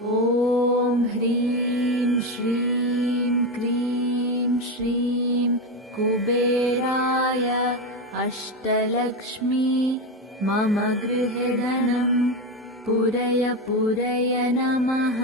ॐ ह्रीं श्रीं क्रीं श्रीं कुबेराय अष्टलक्ष्मी मम गृहे धनं पूरय पूरय नमः।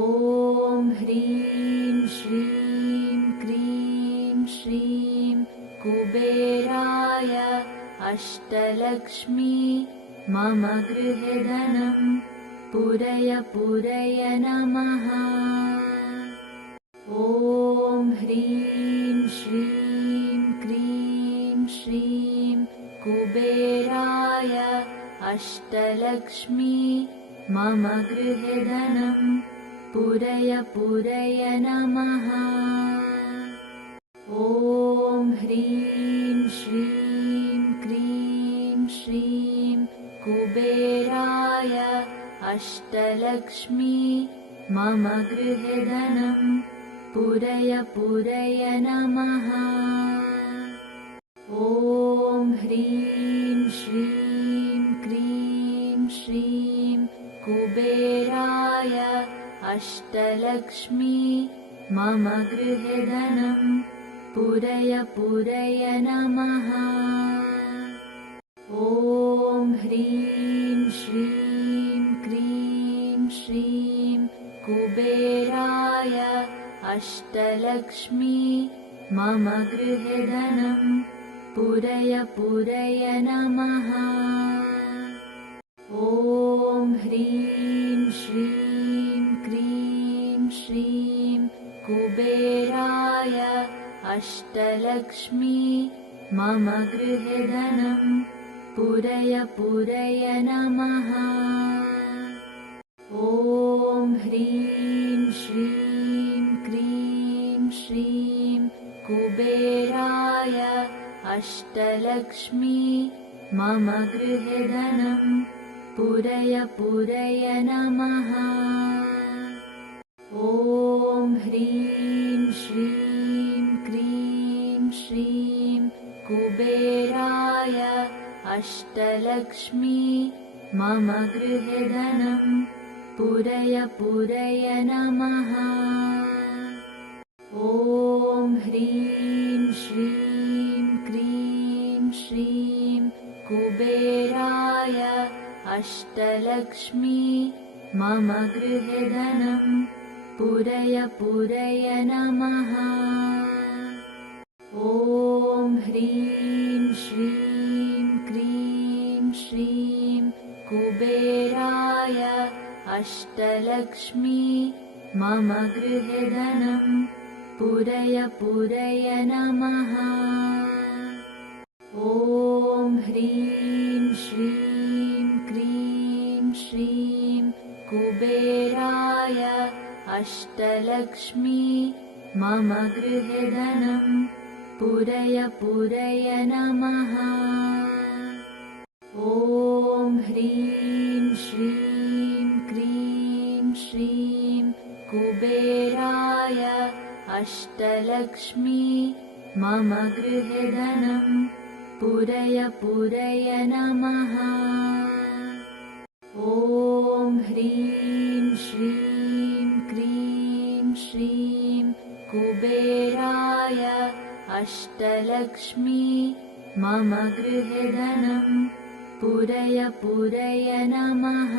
ॐ ह्रीं श्रीं क्रीं श्रीं कुबेराय अष्टलक्ष्मी मम गृहे धनं पूरय पूरय नमः। ॐ ह्रीं श्रीं क्रीं श्रीं कुबेराय अष्टलक्ष्मी मम गृहे धनं पूरय पूरय नमः। ॐ ह्रीं श्रीं क्रीं श्रीं कुबेराय अष्टलक्ष्मी मम गृहे धनं पूरय पूरय नमः। ॐ ह्रीं श्रीं क्रीं श्रीं कुबेराय अष्टलक्ष्मी मम गृहे धनं पूरय पूरय नमः। ॐ ह्रीं श्रीं क्रीं श्रीं कुबेराय अष्टलक्ष्मी मम गृहे धनं पूरय पूरय नमः। ॐ ह्रीं श्रीं क्रीं श्रीं कुबेराय अष्टलक्ष्मी मम गृहे धनं पूरय पूरय नमः। ॐ ह्रीं श्रीं क्रीं श्रीं कुबेराय अष्टलक्ष्मी मम गृहे धनं पूरय पूरय नमः। ॐ ह्रीं श्रीं क्रीं श्रीं कुबेराय अष्टलक्ष्मी मम गृहे धनं पूरय पूरय नमः। ॐ ह्रीं श्रीं क्रीं श्रीं कुबेराय अष्टलक्ष्मी मम गृहे धनं पूरय पूरय नमः। ॐ ह्रीं श्रीं क्रीं श्रीं कुबेराय अष्टलक्ष्मी मम गृहे धनं पूरय पूरय नमः। ॐ ह्रीं श्रीं क्रीं श्रीं कुबेराय अष्टलक्ष्मी मम गृहे धनं पूरय पूरय नमः। ॐ ह्रीं श्रीं क्रीं श्रीं कुबेराय अष्टलक्ष्मी मम गृहे धनं पूरय पूरय नमः। ॐ ह्रीं श्रीं क्रीं श्रीं कुबेराय अष्टलक्ष्मी मम गृहे धनं पूरय पूरय नमः।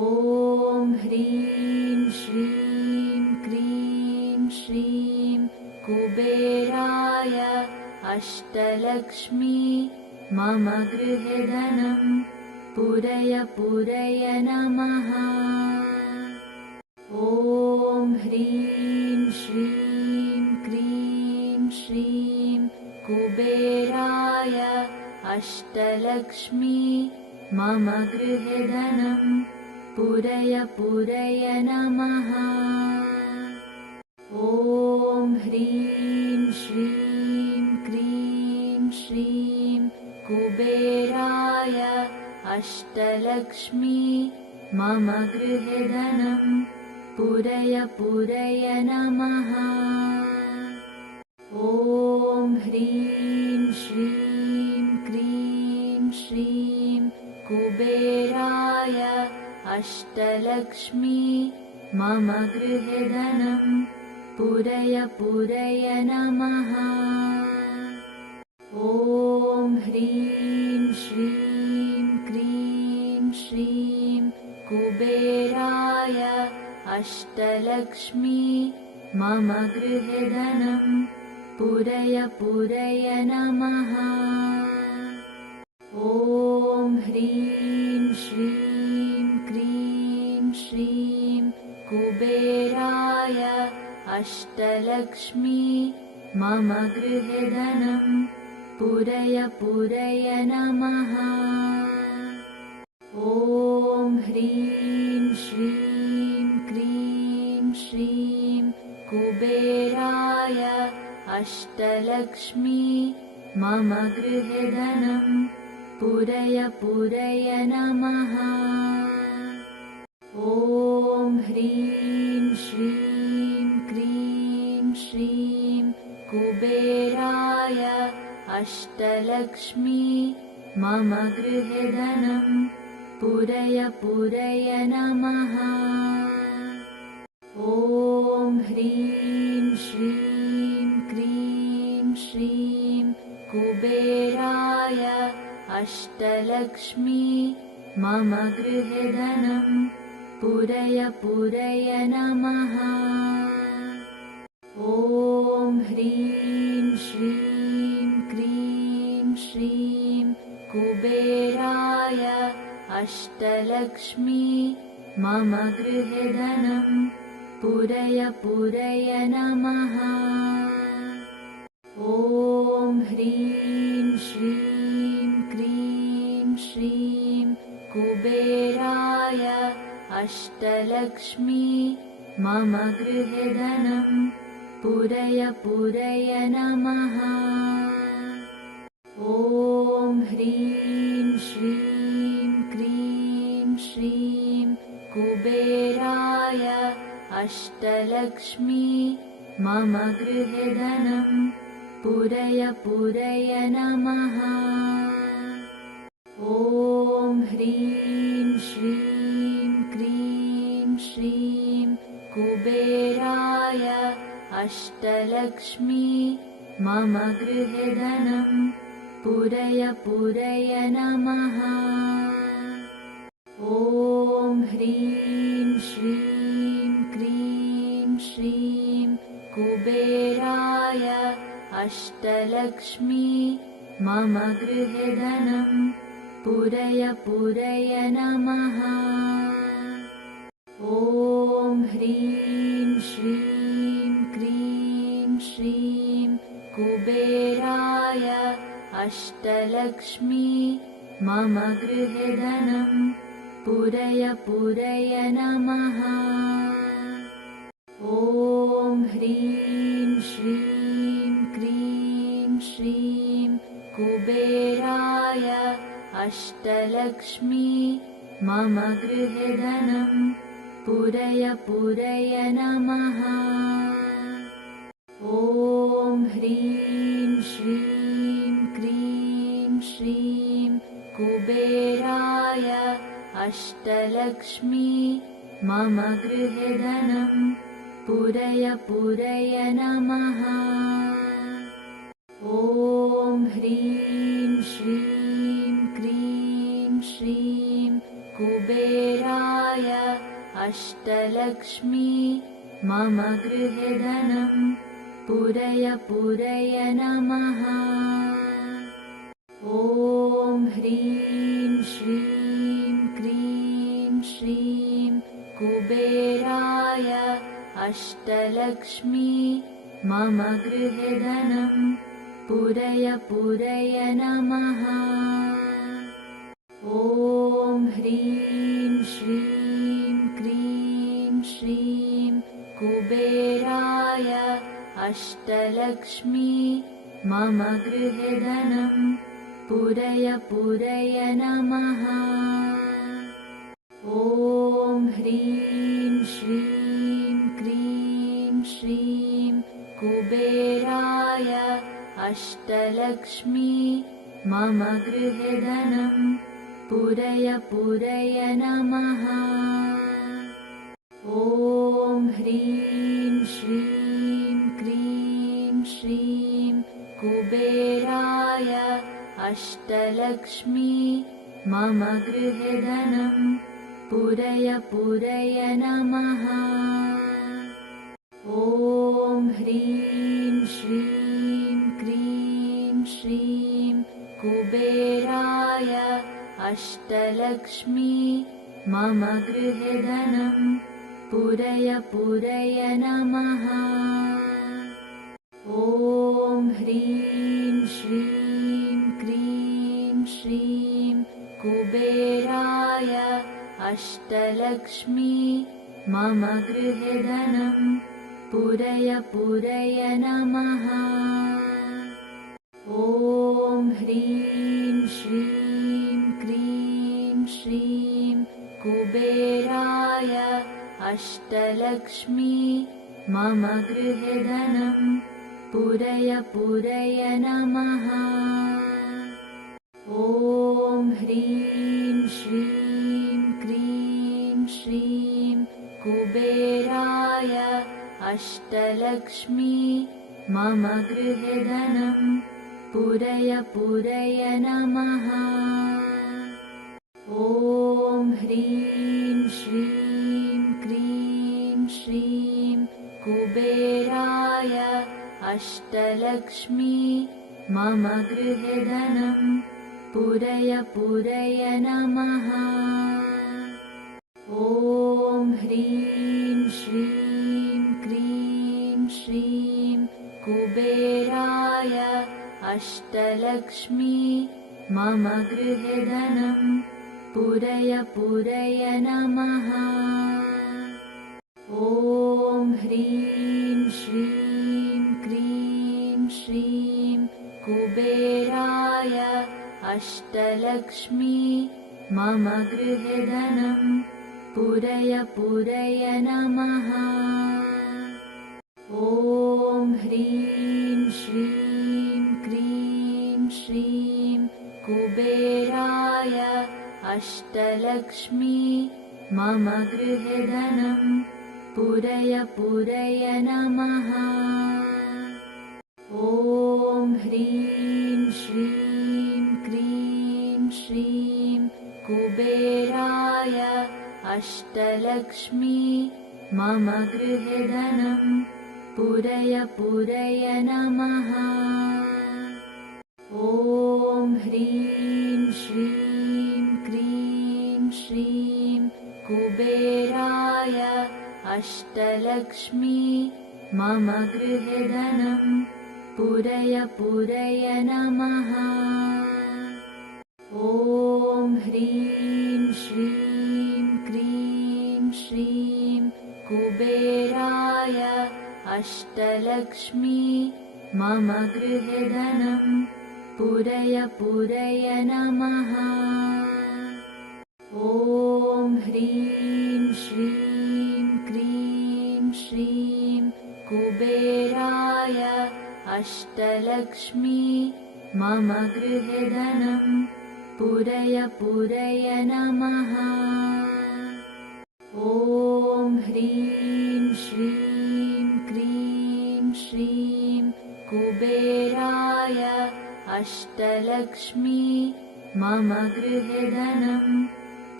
ॐ ह्रीं श्रीं क्रीं श्रीं कुबेराय अष्टलक्ष्मी मम गृहे धनं पूरय पूरय नमः। ॐ ह्रीं श्रीं क्रीं श्रीं कुबेराय अष्टलक्ष्मी मम गृहे धनं पूरय पूरय नमः। ॐ ह्रीं श्रीं क्रीं श्रीं कुबेराय अष्टलक्ष्मी मम गृहे धनं पूरय पूरय नमः। ॐ ह्रीं श्रीं क्रीं श्रीं कुबेराय अष्टलक्ष्मी मम गृहे धनं पूरय पूरय नमः। ॐ ह्रीं श्रीं क्रीं श्रीं कुबेराय अष्टलक्ष्मी मम गृहे धनं पूरय पूरय नमः। ॐ ह्रीं श्रीं क्रीं श्रीं कुबेराय अष्टलक्ष्मी मम गृहे धनं पूरय पूरय नमः। ॐ ह्रीं श्रीं क्रीं श्रीं कुबेराय अष्टलक्ष्मी मम गृहे धनं पूरय पूरय नमः। ॐ ह्रीं श्रीं क्रीं श्रीं कुबेराय अष्टलक्ष्मी मम गृहे धनं पूरय पूरय नमः। ॐ ह्रीं श्रीं क्रीं श्रीं कुबेराय अष्टलक्ष्मी मम गृहे धनं पूरय पूरय नमः। ॐ ह्रीं श्रीं क्रीं श्रीं कुबेराय अष्टलक्ष्मी मम गृहे धनं पूरय पूरय नमः। ॐ ह्रीं श्रीं क्रीं श्रीं कुबेराय अष्टलक्ष्मी मम गृहे धनं पूरय पूरय नमः। ॐ ह्रीं श्रीं क्रीं श्रीं कुबेराय अष्टलक्ष्मी मम गृहे धनं पूरय पूरय नमः। ॐ ह्रीं श्रीं क्रीं श्रीं कुबेराय अष्टलक्ष्मी मम गृहे धनं पूरय पूरय नमः। ॐ ह्रीं श्रीं क्रीं श्रीं कुबेराय अष्टलक्ष्मी मम गृहे धनं पूरय पूरय नमः। ॐ ह्रीं श्रीं क्रीं श्रीं कुबेराय अष्टलक्ष्मी मम गृहे धनं पूरय पूरय नमः। ॐ ह्रीं श्रीं क्रीं श्रीं कुबेराय अष्टलक्ष्मी मम गृहे धनं पूरय पूरय नमः। ॐ ह्रीं श्रीं क्रीं श्रीं कुबेराय अष्टलक्ष्मी मम गृहे धनं पूरय पूरय नमः। ॐ ह्रीं श्रीं क्रीं श्रीं कुबेराय अष्टलक्ष्मी मम गृहे धनं पूरय पूरय नमः। ॐ ह्रीं श्रीं क्रीं श्रीं कुबेराय अष्टलक्ष्मी मम गृहे धनं पूरय पूरय नमः। ॐ ह्रीं श्रीं क्रीं श्रीं कुबेराय अष्टलक्ष्मी मम गृहे धनं पूरय पूरय नमः। ॐ ह्रीं श्रीं क्रीं श्रीं कुबेराय अष्टलक्ष्मी मम गृहे धनं पूरय पूरय नमः। अष्टलक्ष्मी मम गृहे धनं पूरय पूरय नमः। ॐ ह्रीं श्रीं क्रीं श्रीं कुबेराय अष्टलक्ष्मी मम गृहे धनं पूरय पूरय नमः। ॐ ह्रीं श्रीं क्रीं श्रीं कुबेराय अष्टलक्ष्मी मम गृहे धनं पूरय पूरय नमः। ॐ ह्रीं श्रीं क्रीं श्रीं कुबेराय अष्टलक्ष्मी मम गृहे धनं पूरय पूरय नमः। ॐ ह्रीं श्रीं क्रीं श्रीं कुबेराय अष्टलक्ष्मी मम गृहे धनं पूरय पूरय नमः। ॐ ह्रीं श्रीं क्रीं श्रीं कुबेराय अष्टलक्ष्मी मम गृहे धनं पूरय पूरय नमः। ॐ ह्रीं श्रीं क्रीं श्रीं कुबेराय अष्टलक्ष्मी मम गृहे धनं पूरय पूरय नमः। ॐ ह्रीं श्रीं क्रीं श्रीं कुबेराय अष्टलक्ष्मी मम गृहे धनं पूरय पूरय नमः। ॐ ह्रीं श्रीं क्रीं श्रीं कुबेराय अष्टलक्ष्मी मम गृहे धनं पूरय पूरय नमः। ॐ ह्रीं श्रीं क्रीं श्रीं कुबेराय अष्टलक्ष्मी मम गृहे धनं पूरय पूरय नमः। ॐ ह्रीं श्रीं क्रीं श्रीं कुबेराय अष्टलक्ष्मी मम गृहे धनं पूरय पूरय नमः। ॐ ह्रीं श्रीं क्रीं श्रीं कुबेराय अष्टलक्ष्मी मम गृहे धनं पूरय पूरय नमः। ॐ ह्रीं श्रीं क्रीं श्रीं कुबेराय अष्टलक्ष्मी मम गृहे धनं पूरय पूरय नमः। ॐ ह्रीं श्रीं क्रीं श्रीं कुबेराय अष्टलक्ष्मी मम गृहे धनं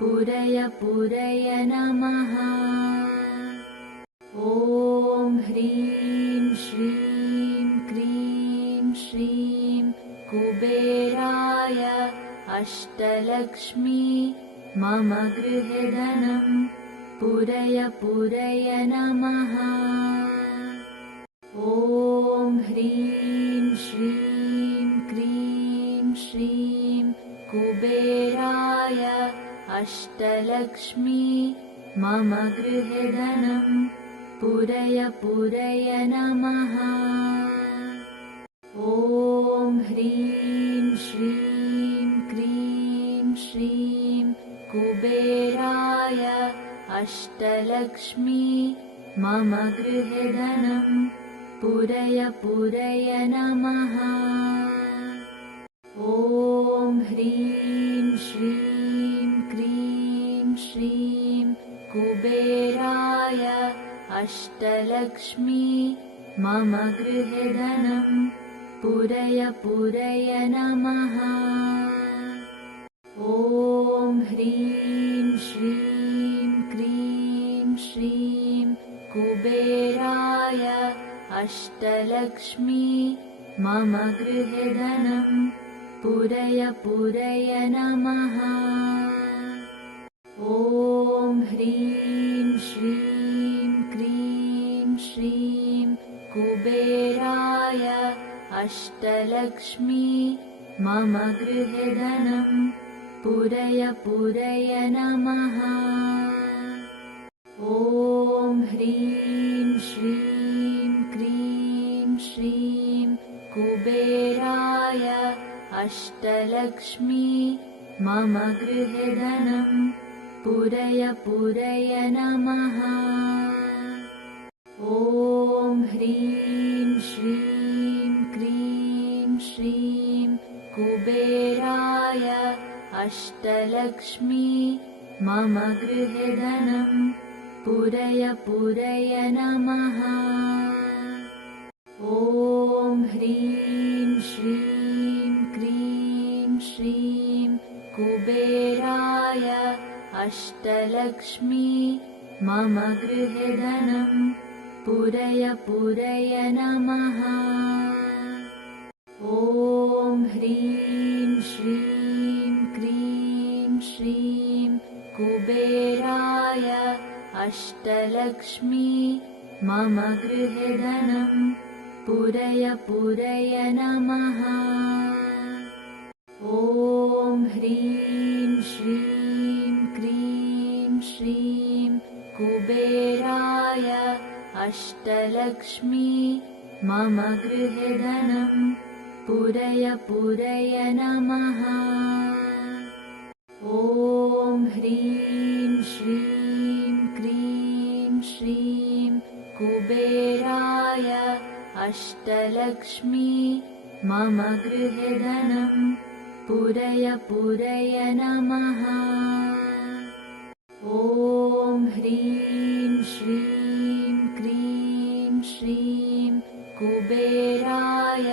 पूरय पूरय नमः। ॐ ह्रीं श्रीं क्रीं श्रीं कुबेराय अष्टलक्ष्मी मम गृहे धनं पूरय पूरय नमः। ॐ ह्रीं श्रीं क्रीं श्रीं कुबेराय अष्टलक्ष्मी मम गृहे धनं पूरय पूरय नमः। ॐ ह्रीं श्रीं क्रीं श्रीं कुबेराय अष्टलक्ष्मी मम गृहे धनं पूरय पूरय नमः। ॐ ह्रीं श्रीं क्रीं श्रीं कुबेराय अष्टलक्ष्मी मम गृहे धनं पुरय पुरय नमः। ॐ ह्रीं श्रीं क्रीं श्रीं कुबेराय अष्टलक्ष्मी मम गृहे धनं पुरय पुरय नमः। ॐ ह्रीं श्रीं क्रीं श्रीं कुबेराय अष्टलक्ष्मी मम गृहे धनं पुरय पुरय नमः। ॐ ह्रीं श्रीं क्रीं श्रीं कुबेराय अष्टलक्ष्मी मम गृहे धनं पुरय पुरय नमः। ॐ ह्रीं श्रीं क्रीं श्रीं कुबेराय अष्टलक्ष्मी मम गृहे धनं पुरय पुरय नमः। ॐ ह्रीं श्रीं क्रीं श्रीं कुबेराय अष्टलक्ष्मी मम गृहे धनं पुरय पुरय नमः। ॐ ह्रीं श्रीं क्रीं श्रीं कुबेराय अष्टलक्ष्मी मम गृहे धनं पुरय पुरय नमः। ॐ ह्रीं श्रीं क्रीं श्रीं कुबेराय अष्टलक्ष्मी मम गृहे धनं पुरय पुरय नमः। ॐ ह्रीं श्रीं क्रीं श्रीं कुबेराय अष्टलक्ष्मी मम गृहे धनं पुरय पुरय नमः। ॐ ह्रीं श्रीं क्रीं श्रीं कुबेराय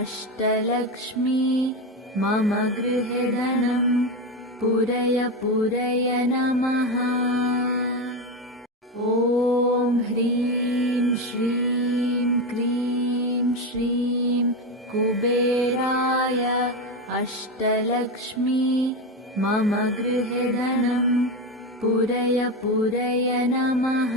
अष्टलक्ष्मी मम गृहे धनं पुरय पुरय नमः। ॐ ह्रीं श्रीं क्रीं श्रीं कुबेराय अष्टलक्ष्मी मम गृहे धनं पुरय पुरय नमः।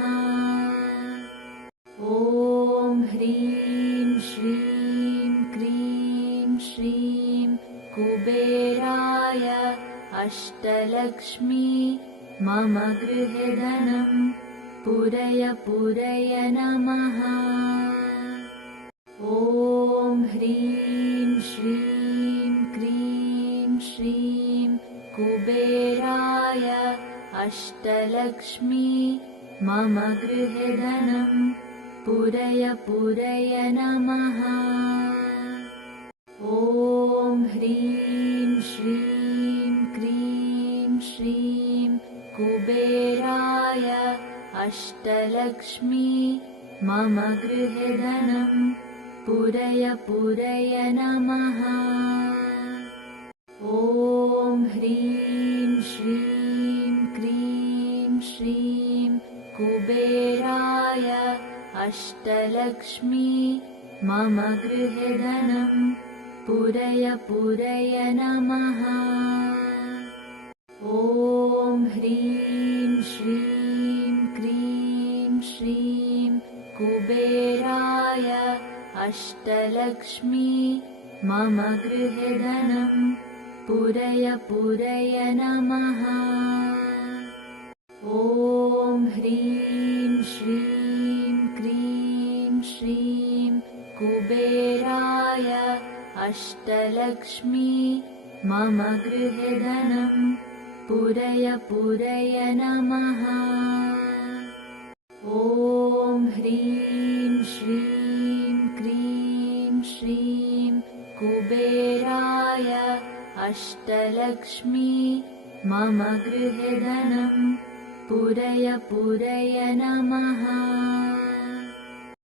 ॐ ह्रीं श्रीं क्रीं श्रीं कुबेराय अष्टलक्ष्मी मम गृहे धनं पुरय पुरय नमः। ॐ ह्रीं श्रीं क्रीं श्रीं कुबेराय अष्टलक्ष्मी मम गृहे धनं पुरय पुरय नमः। ॐ ह्रीं श्रीं क्रीं श्रीं कुबेराय अष्टलक्ष्मी मम गृहे धनं पुरय पुरय नमः। ॐ ह्रीं श्रीं क्रीं श्रीं कुबेराय अष्टलक्ष्मी मम गृहे धनं पुरय पुरय नमः। ॐ ह्रीं श्रीं क्रीं श्रीं कुबेराय अष्टलक्ष्मी मम गृहे धनं पुरय पुरय नमः। ॐ ह्रीं श्रीं क्रीं श्रीं कुबेराय अष्टलक्ष्मी मम गृहे धनं पुरय पुरय नमः। ॐ ह्रीं श्रीं क्रीं श्रीं कुबेराय अष्टलक्ष्मी मम गृहे धनं पुरय पुरय नमः।